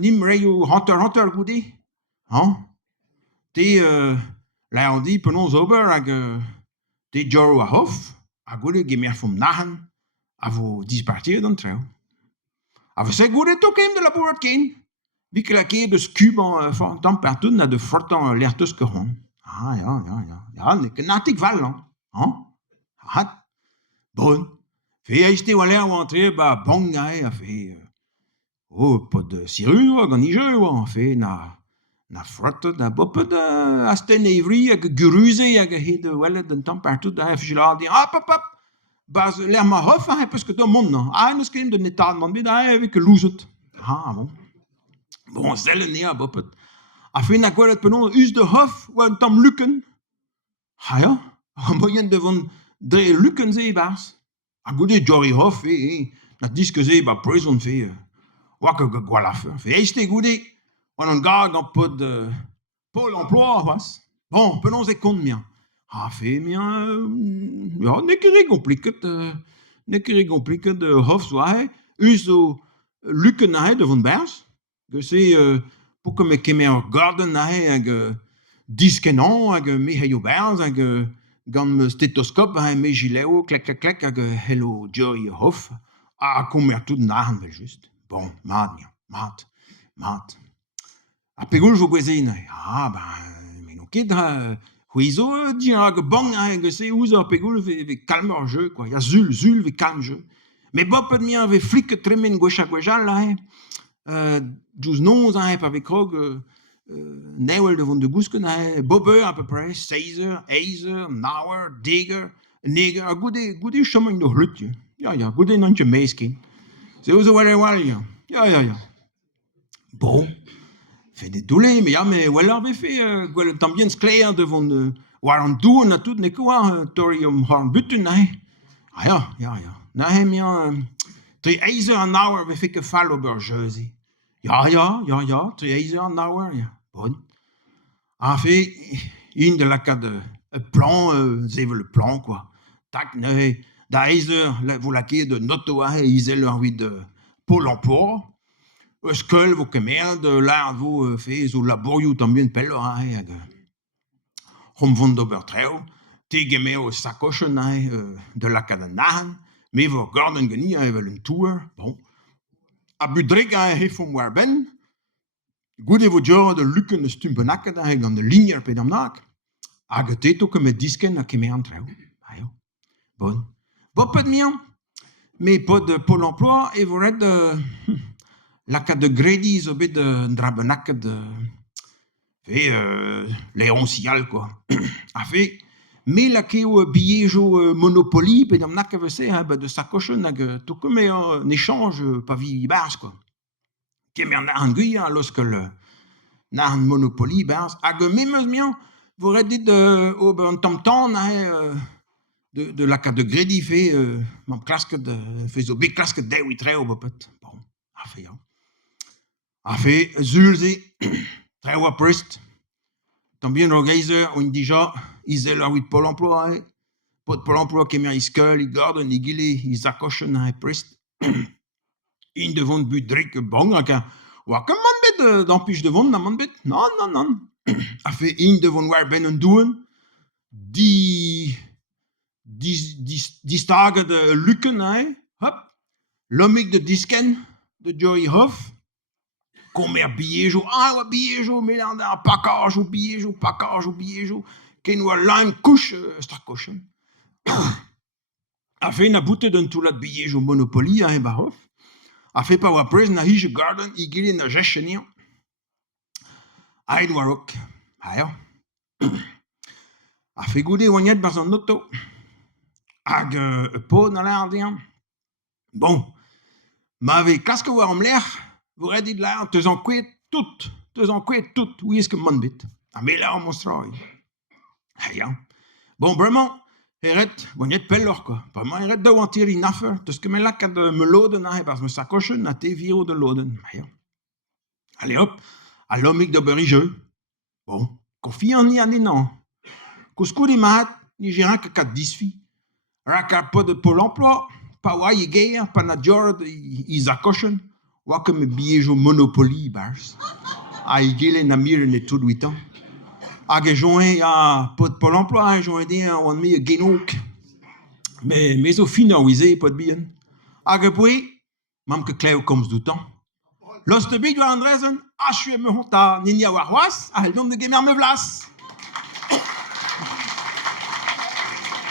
nim reio Hunter goudi. Te la on dit penons ober hag te joro a hof, a goude gemer fom nahan a vo dispartir d'an treo. A vo se goude to kem de la bourret ken. Vi que la ké de skuban fortan partout na de fortan lerteus que hon. Ja, ne ken natik val, hat. Bon. Fe aiste waler ou entre ba bangay a fe pot de sirur gant ije oa fe na frotte da bopet asten evri hag guruze hag het welet an tamm partout da ef gelad di hop bas ler ma hof ha peus que do mont no. Neus ken de netal man bet vi que louzet. Bon, zelle nea bopet. A fe na gwelet penon us de hof oa un tamm luken. Ja, moyen devon dre luken ze bars. A goude jori hof na diske ze ba prezon fe oa que gwala fe eiste goude on an gar gant pot Pôle emploi was. Bon, penon ze kont mian. Fe mian ja, ne kere compliket hof soa us zo luken na devon bars. Que se pour que me kemer garden na hag diskenan hag me heio bars hag gant me stetoscope me gileo klek hag hello Joey hof a kommer tout nahan vel just. Bon, mat. A pegol vo gwezin mais non ket huizo dir hag bang hag se ouzo a pegol ve kalmer jeu quoi. Ya zul ve kalm jeu. Mais bopet mian ve fliket tremen gwechal la diouz nonz pa ve krog newel devant de gousken bober à peu près 6 heures, 8 heures, 9 heures, 10 heures, neger a goude chomen no hlut. Ja, goude nantje meiskin. Se ouzo wal ya. Bon, fait des doulés, mais weller ve fait gwell tambien skleer devant war an dour na tout ne koa tori horn butun ja. Na mian 3 heures an hour ve fait que fall ober jersey. Ja, 3 heures an hour, ja. Bon. A fait in de la cas de plan, zevel le plan, quoi. Tac, da heures, vous la ké de notoa izel ar de Pôle emploi. Skeul vo kemer de l'art vo fait zo laborioù tambien peller hag hom vont d'ober treo. Te gemer o sakochen de la cas de nahan. Me vo garden geni evel un tour. Bon. A budreg fom war ben. Goude vo dior de luken de stumpenaket gant de linier pe damnak. Hag teto que me disken a kemer an treo. Bon. Bopet mian. Me pot de Pôle emploi e voret la cas de gredi zo bet drabenaket Léon Sial, quoi. A fait me la keo billejo Monopoly pe damnak a se de sakochen hag to comme en échange pa vi bars, quoi. Kemer nahan guia lorsque le nahan Monopoly bars hag memeus mian voret dit an tam de la cas de gredi fait mam klasket fait zo bet klasket dewi treo bopet. Bon, a fait zulze treo a prest. Tambien organizer on déjà izel ar wit Pôle emploi pot Pôle emploi kemer iskeul i garden i gile i zakochen prest. In devant budrik bang hag oa kem man bet d'ampuch devant na man bet. Non. A fait in devant war ben un douen di staget luken hop lomik de disken de Joey Hof kommer billejo mais a pakaj ou billejo ken oa laim kouch strakochen. A fait na boutet d'un toulat billejo Monopoly ba Hof. A fait pa oa prez na hije garden i gile na jechenir aed warok. A fait goude oaniet bar an auto hag po na l'ardian. Bon, ma ve klaske war am ler voret dit la teus an kouet tout, oui est-ce que man bit. A me la an monstroi. Bon, vraiment, eret, oaniet peller, quoi. Vraiment, eret da oan tiri nafer, teus que me la kad me loden bars me sakochen na te viro de loden. Allez hop, a lomik da beri jeu. Bon, konfi an ni nan. Kouskoudi mat, ni jiran ka kat disfi. Rak ar pot de Pôle emploi, pa oa i geir, pa na dior i zakochen, Wa que me billet au Monopoly, bars. A igele na mire ne tout 8 ans. Hag joint a pot Pôle emploi, joint dit on me genok. Mais au fin, oui, pas de bien. Hag puis, mam que Cléo comes du temps. Los de big Andresen, a je me honta, ni a warwas, a el nom de gamer me vlas.